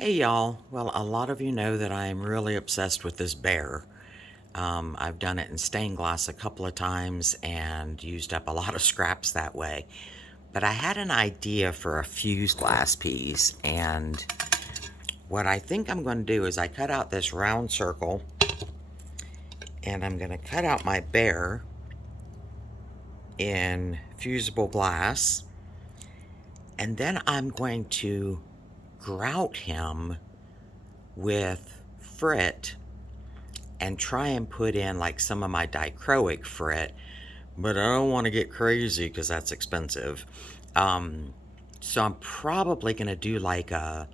Hey y'all, well a lot of you know that I am really obsessed with this bear. I've done it in stained glass a couple of times and used up a lot of scraps that way. But I had an idea for a fused glass piece, and what I think I'm going to do is I cut out this round circle and I'm going to cut out my bear in fusible glass, and then I'm going to grout him with frit and try and put in like some of my dichroic frit, but I don't want to get crazy because that's expensive. Um, so I'm probably going to do like I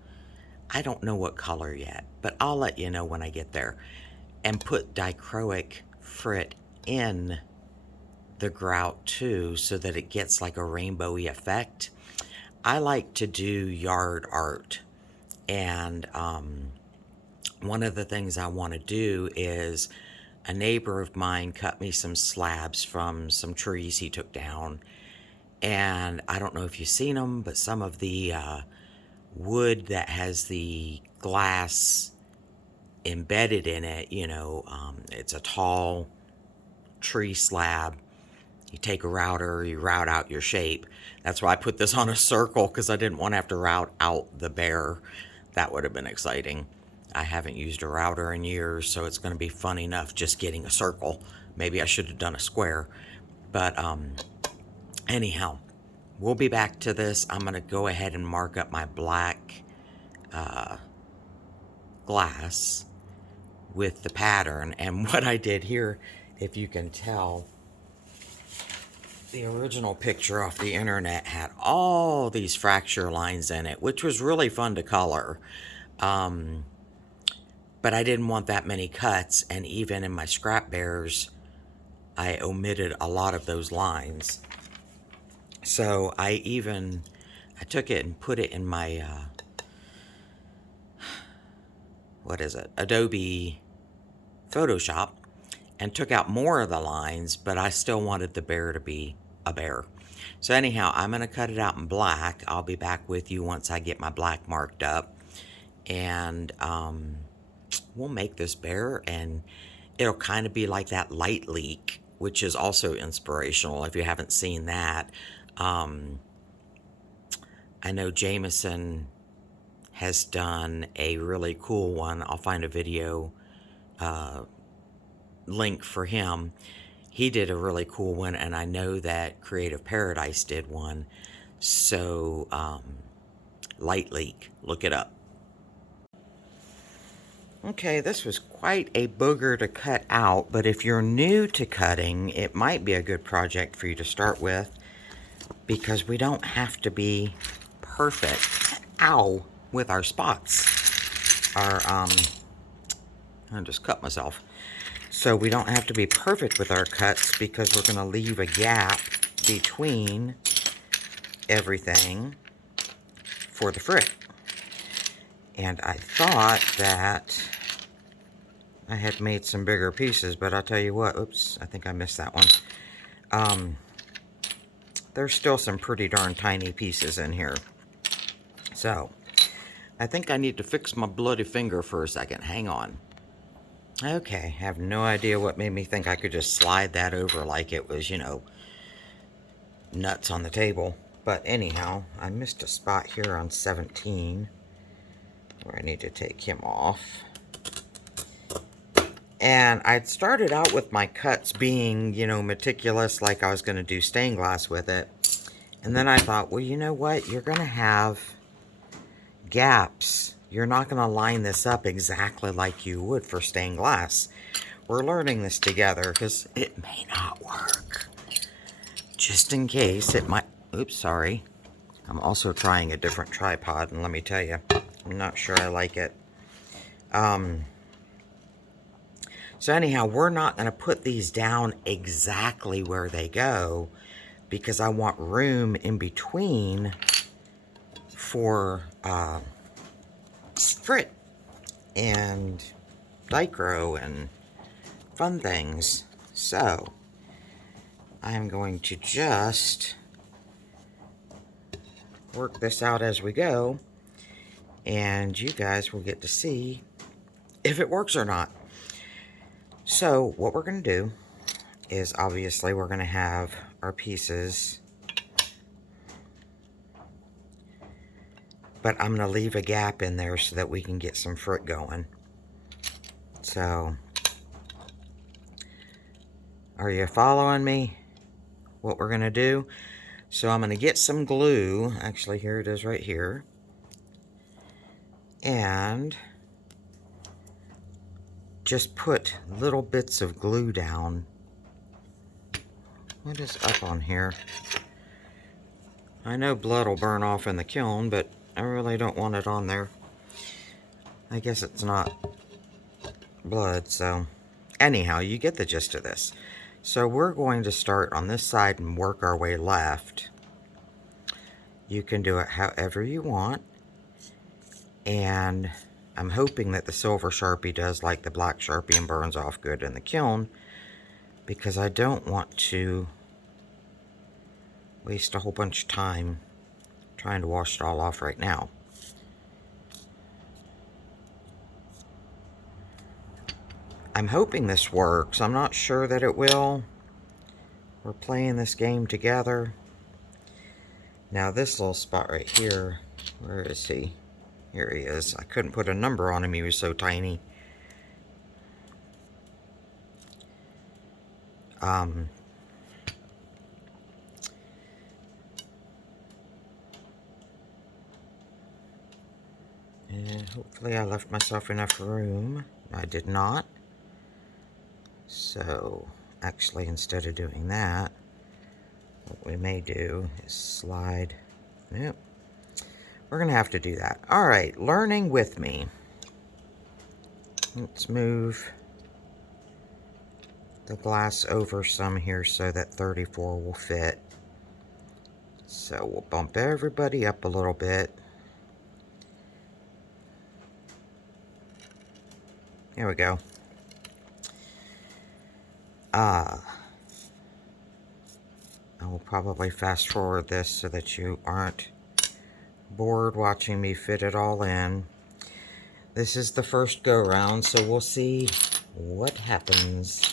don't know what color yet, but I'll let you know when I get there, and put dichroic frit in the grout too so that it gets like a rainbowy effect. I like to do yard art, and one of the things I want to do is a neighbor of mine cut me some slabs from some trees he took down. And I don't know if you've seen them, but some of the wood that has the glass embedded in it, it's a tall tree slab. You take a router, you route out your shape. That's why I put this on a circle, because I didn't want to have to route out the bear. That would have been exciting. I haven't used a router in years, so it's going to be fun enough just getting a circle. Maybe I should have done a square. But anyhow, we'll be back to this. I'm going to go ahead and mark up my black glass with the pattern. And what I did here, if you can tell, the original picture off the internet had all these fracture lines in it, which was really fun to color. But I didn't want that many cuts, and even in my scrap bears, I omitted a lot of those lines. So I took it and put it in my, Adobe Photoshop, and took out more of the lines, but I still wanted the bear to be a bear. So anyhow, I'm going to cut it out in black. I'll be back with you once I get my black marked up. And we'll make this bear, and it'll kind of be like that light leak, which is also inspirational if you haven't seen that. I know Jameson has done a really cool one. I'll find a video link for him. He did a really cool one, and I know that Creative Paradise did one. So light leak, look it up. Okay, this was quite a booger to cut out, but if you're new to cutting, it might be a good project for you to start with, because we don't have to be perfect, with our spots. I just cut myself. So we don't have to be perfect with our cuts, because we're going to leave a gap between everything for the frit. And I thought that I had made some bigger pieces, but I'll tell you what, oops, I think I missed that one. There's still some pretty darn tiny pieces in here. So, I think I need to fix my bloody finger for a second. Hang on. Okay, have no idea what made me think I could just slide that over like it was, nuts on the table. But anyhow, I missed a spot here on 17 where I need to take him off. And I'd started out with my cuts being, meticulous, like I was going to do stained glass with it. And then I thought, well, you know what? You're going to have gaps. You're not going to line this up exactly like you would for stained glass. We're learning this together, because it may not work. Just in case it might... Oops, sorry. I'm also trying a different tripod, and let me tell you, I'm not sure I like it. So anyhow, we're not going to put these down exactly where they go, because I want room in between for frit and dichro and fun things. So I'm going to just work this out as we go. and you guys will get to see if it works or not. So what we're going to do is, obviously, we're going to have our pieces, but I'm going to leave a gap in there so that we can get some fruit going. So, are you following me? What we're going to do? So I'm going to get some glue. Actually, here it is right here. And just put little bits of glue down. What is up on here? I know blood will burn off in the kiln, but I really don't want it on there. I guess it's not blood, so anyhow, you get the gist of this. So we're going to start on this side and work our way left. You can do it however you want, and I'm hoping that the silver Sharpie does like the black Sharpie and burns off good in the kiln, because I don't want to waste a whole bunch of time trying to wash it all off right now. I'm hoping this works. I'm not sure that it will. We're playing this game together. Now this little spot right here, where is he? Here he is. I couldn't put a number on him, he was so tiny. And hopefully I left myself enough room. I did not. So, actually, instead of doing that, what we may do is slide. Yep. We're going to have to do that. Alright, learning with me. Let's move the glass over some here so that 34 will fit. So we'll bump everybody up a little bit. There we go. I will probably fast forward this so that you aren't bored watching me fit it all in. This is the first go round, so we'll see what happens.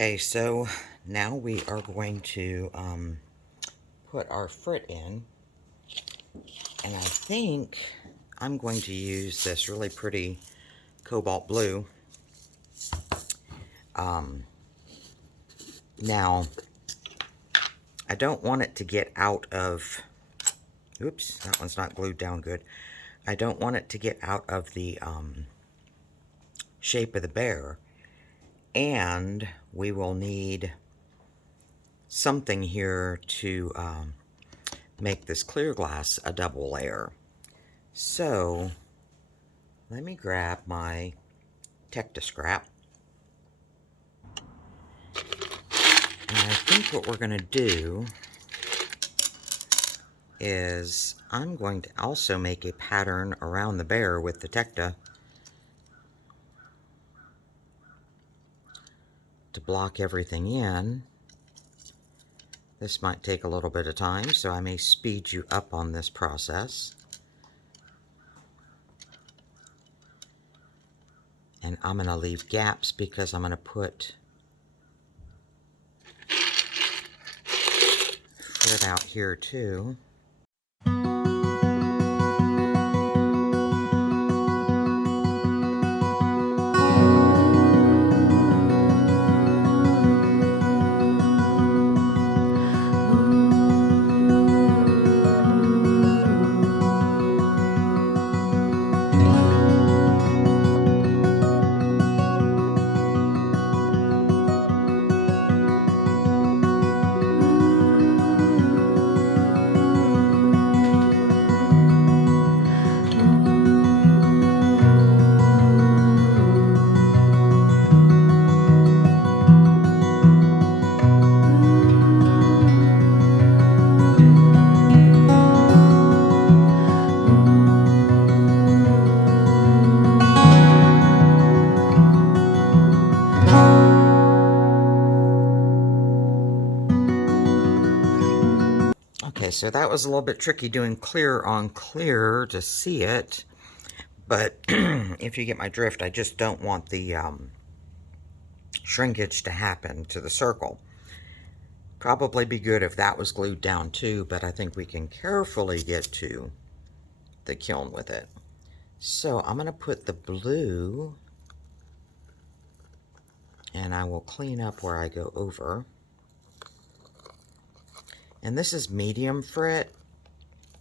Okay, so now we are going to put our frit in, and I think I'm going to use this really pretty cobalt blue. Now, I don't want it to get out of, oops, that one's not glued down good. I don't want it to get out of the shape of the bear, and we will need something here to make this clear glass a double layer. So let me grab my Tecta scrap, and I think what we're going to do is I'm going to also make a pattern around the bear with the Tecta to block everything in. This might take a little bit of time, so I may speed you up on this process. And I'm going to leave gaps because I'm going to put frit out here too. Okay, so that was a little bit tricky doing clear on clear to see it, but if you get my drift, I just don't want the shrinkage to happen to the circle. Probably be good if that was glued down too, but I think we can carefully get to the kiln with it. So I'm going to put the blue, and I will clean up where I go over. And this is medium frit.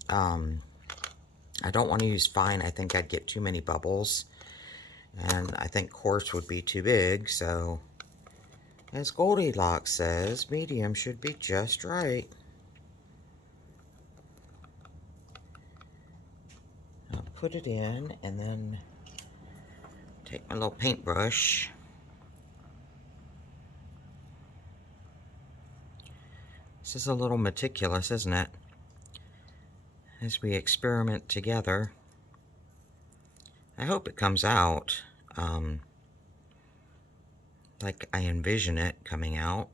I don't want to use fine. I think I'd get too many bubbles. And I think coarse would be too big, so as Goldilocks says, medium should be just right. I'll put it in and then take my little paintbrush. This is a little meticulous, isn't it? As we experiment together. I hope it comes out like I envision it coming out.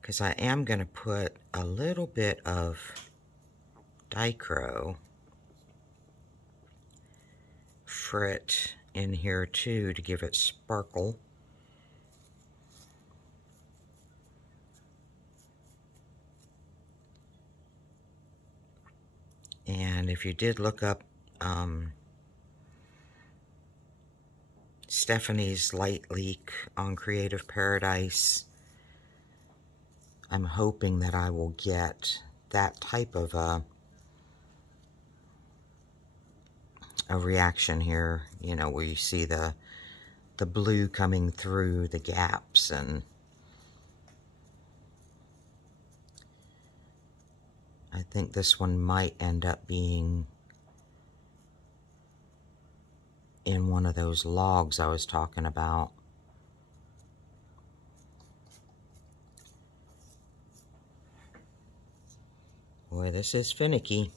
Because I am going to put a little bit of dichro frit in here too to give it sparkle. And if you did look up Stephanie's light leak on Creative Paradise, I'm hoping that I will get that type of a reaction here, you know, where you see the blue coming through the gaps. And I think this one might end up being in one of those logs I was talking about. Boy, this is finicky.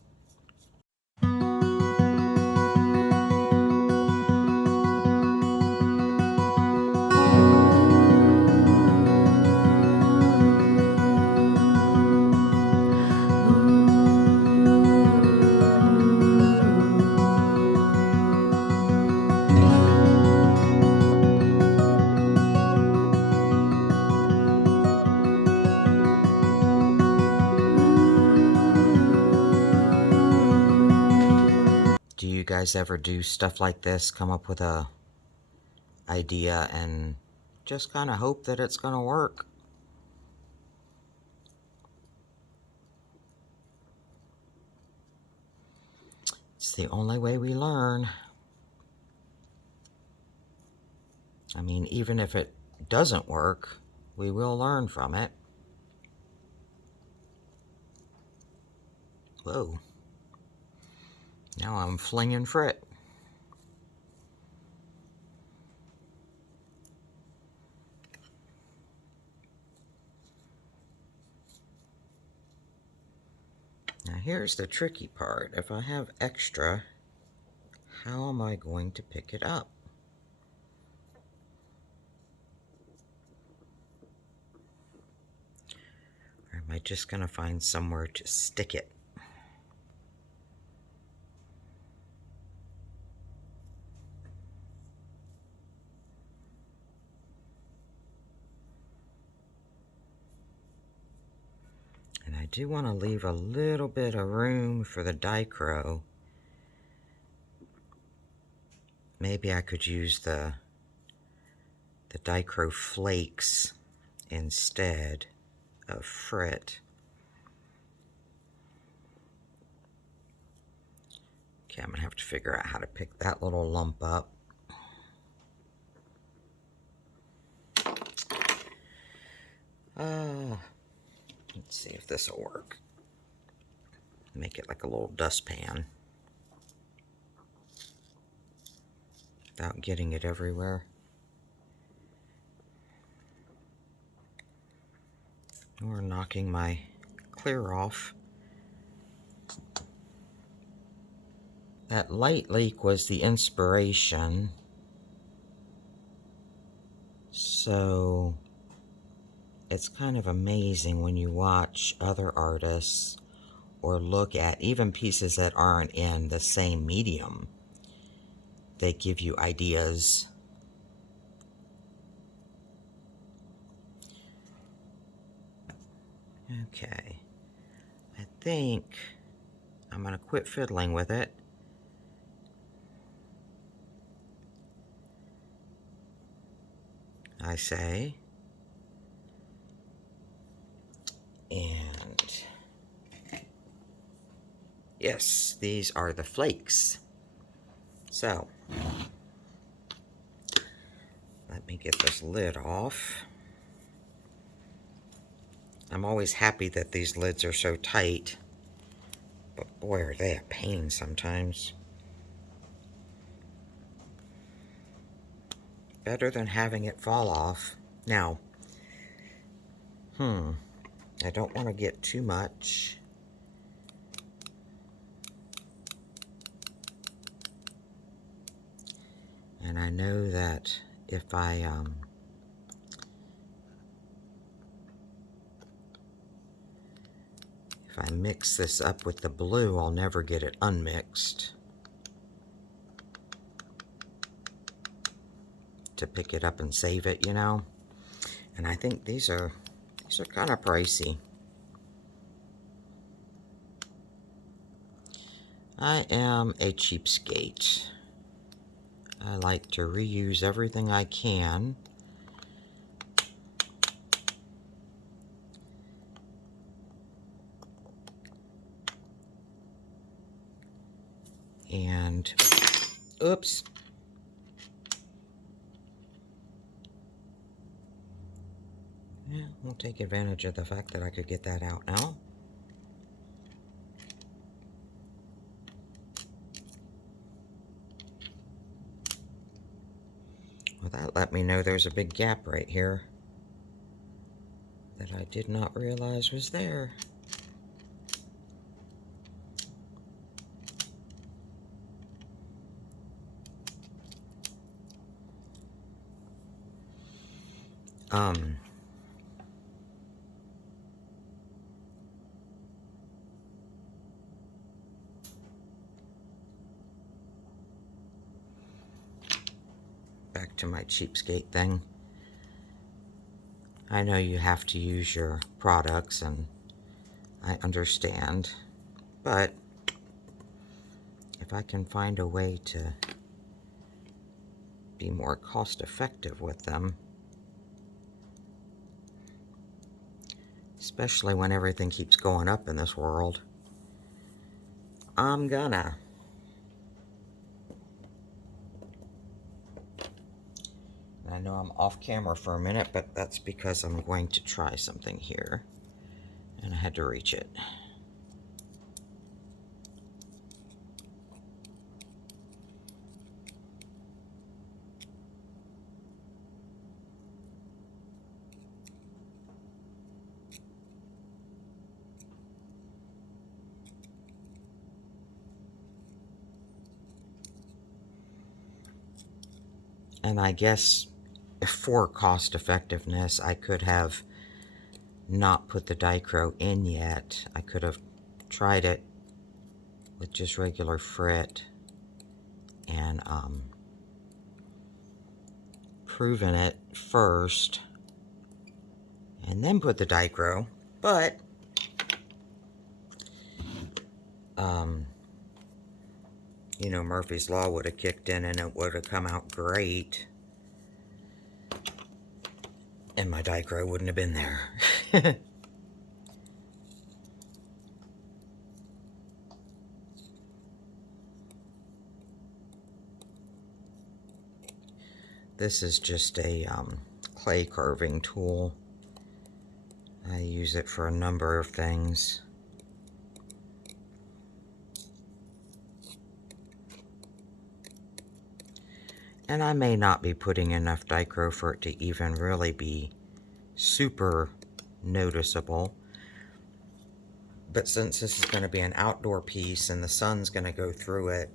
guys ever do stuff like this? Come up with a idea and just kind of hope that it's going to work? It's the only way we learn. I mean, even if it doesn't work, we will learn from it. Whoa. Now I'm flinging frit. Now here's the tricky part. If I have extra, how am I going to pick it up? Or am I just going to find somewhere to stick it? And I do want to leave a little bit of room for the dichro. Maybe I could use the dichro flakes instead of frit. Okay, I'm going to have to figure out how to pick that little lump up. Let's see if this will work. Make it like a little dustpan without getting it everywhere. Or knocking my clear off. That light leak was the inspiration. So it's kind of amazing when you watch other artists or look at even pieces that aren't in the same medium. They give you ideas. Okay, I think I'm going to quit fiddling with it. I say. And yes, these are the flakes. So, let me get this lid off. I'm always happy that these lids are so tight, but boy, are they a pain sometimes. Better than having it fall off. Now, I don't want to get too much. And I know that if I mix this up with the blue, I'll never get it unmixed to pick it up and save it, you know. And I think these are kind of pricey. I am a cheapskate. I like to reuse everything I can. And, oops. Yeah, we'll take advantage of the fact that I could get that out now. Well, that let me know there's a big gap right here that I did not realize was there. Back to my cheapskate thing. I know you have to use your products, and I understand, but if I can find a way to be more cost effective with them, especially when everything keeps going up in this world, I'm gonna. I know I'm off camera for a minute, but that's because I'm going to try something here, and I had to reach it. And I guess for cost effectiveness, I could have not put the Dichro in yet. I could have tried it with just regular frit and proven it first and then put the Dichro, but you know, Murphy's Law would have kicked in and it would have come out great. And my Dichro wouldn't have been there. This is just a clay carving tool. I use it for a number of things. And I may not be putting enough Dichro for it to even really be super noticeable. But since this is going to be an outdoor piece and the sun's going to go through it,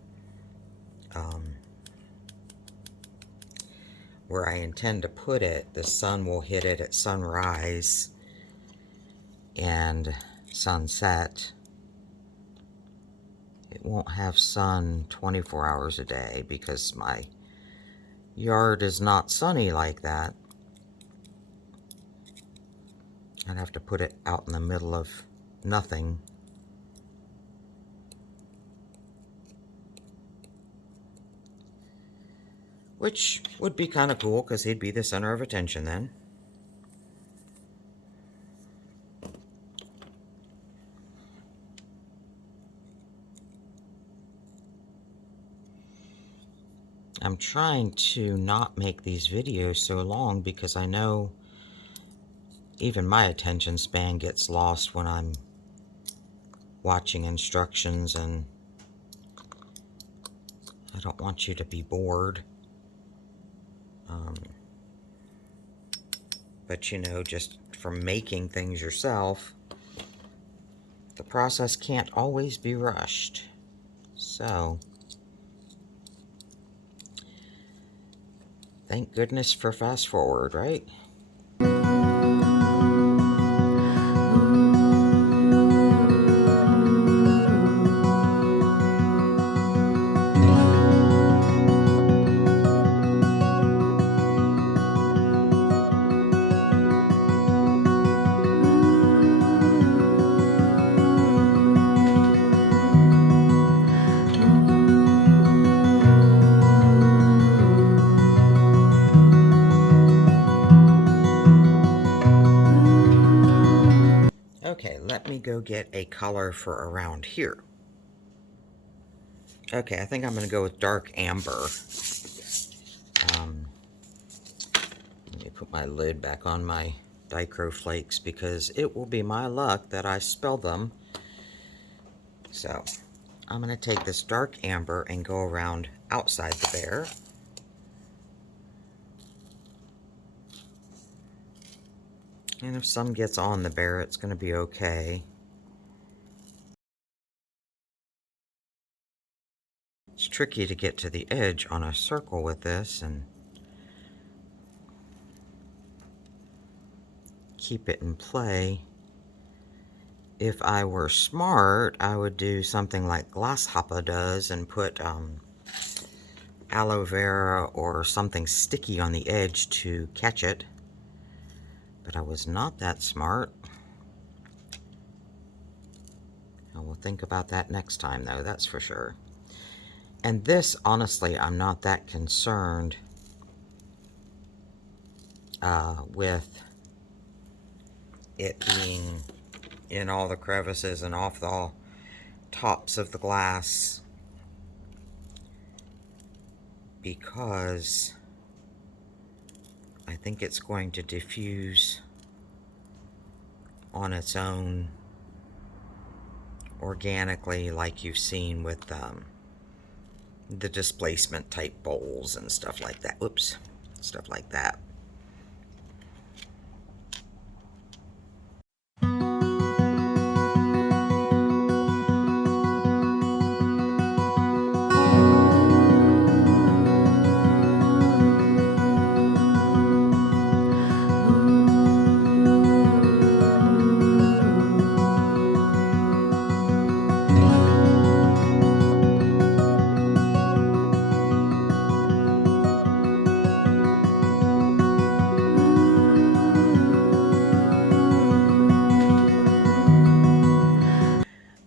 where I intend to put it, the sun will hit it at sunrise and sunset. It won't have sun 24 hours a day because my yard is not sunny like that. I'd have to put it out in the middle of nothing. Which would be kind of cool because he'd be the center of attention then. I'm trying to not make these videos so long because I know even my attention span gets lost when I'm watching instructions, and I don't want you to be bored. But you know, just from making things yourself, the process can't always be rushed. So, thank goodness for fast forward, right? Okay, let me go get a color for around here. Okay, I think I'm going to go with dark amber. Let me put my lid back on my Dichro flakes because it will be my luck that I spell them. So, I'm going to take this dark amber and go around outside the bear. And if some gets on the bear, it's going to be okay. It's tricky to get to the edge on a circle with this and keep it in play. If I were smart, I would do something like Grasshopper does and put aloe vera or something sticky on the edge to catch it. But I was not that smart. I will think about that next time, though, that's for sure. And this, honestly, I'm not that concerned with it being in all the crevices and off the tops of the glass, because I think it's going to diffuse on its own organically, like you've seen with the displacement type bowls and stuff like that. Oops, stuff like that.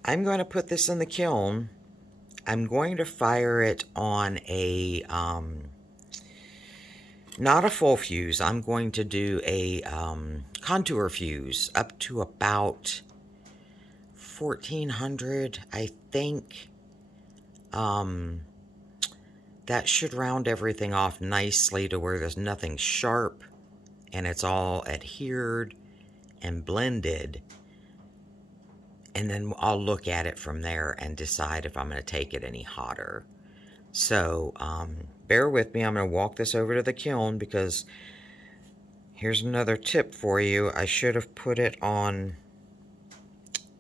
I'm going to put this in the kiln. I'm going to fire it on a, not a full fuse. I'm going to do a contour fuse up to about 1400, I think. That should round everything off nicely to where there's nothing sharp and it's all adhered and blended. And then I'll look at it from there and decide if I'm going to take it any hotter. So bear with me. I'm going to walk this over to the kiln, because here's another tip for you. I should have put it on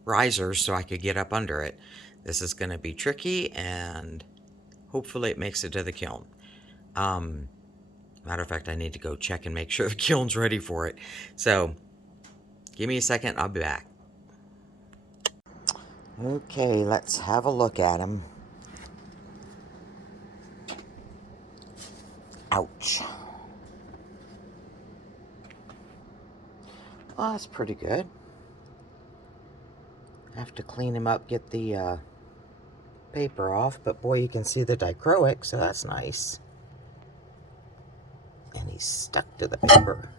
risers so I could get up under it. This is going to be tricky, and hopefully it makes it to the kiln. Matter of fact, I need to go check and make sure the kiln's ready for it. So give me a second. I'll be back. Okay, let's have a look at them. Ouch. Well, that's pretty good. I have to clean him up, get the paper off, but boy, you can see the dichroic, so that's nice. And he's stuck to the paper.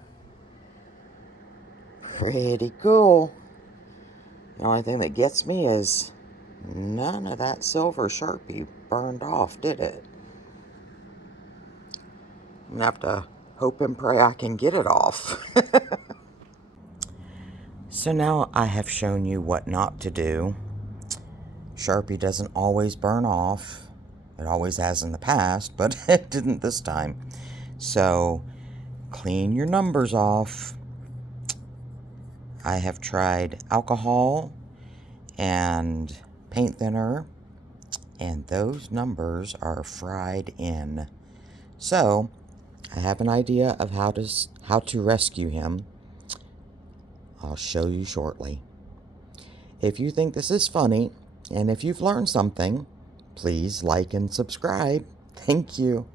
Pretty cool. The only thing that gets me is none of that silver Sharpie burned off, did it? I'm gonna have to hope and pray I can get it off. So now I have shown you what not to do. Sharpie doesn't always burn off. It always has in the past, but it didn't this time. So clean your numbers off. I have tried alcohol and paint thinner, and those numbers are fried in. So I have an idea of how to rescue him. I'll show you shortly. If you think this is funny, and if you've learned something, please like and subscribe. Thank you.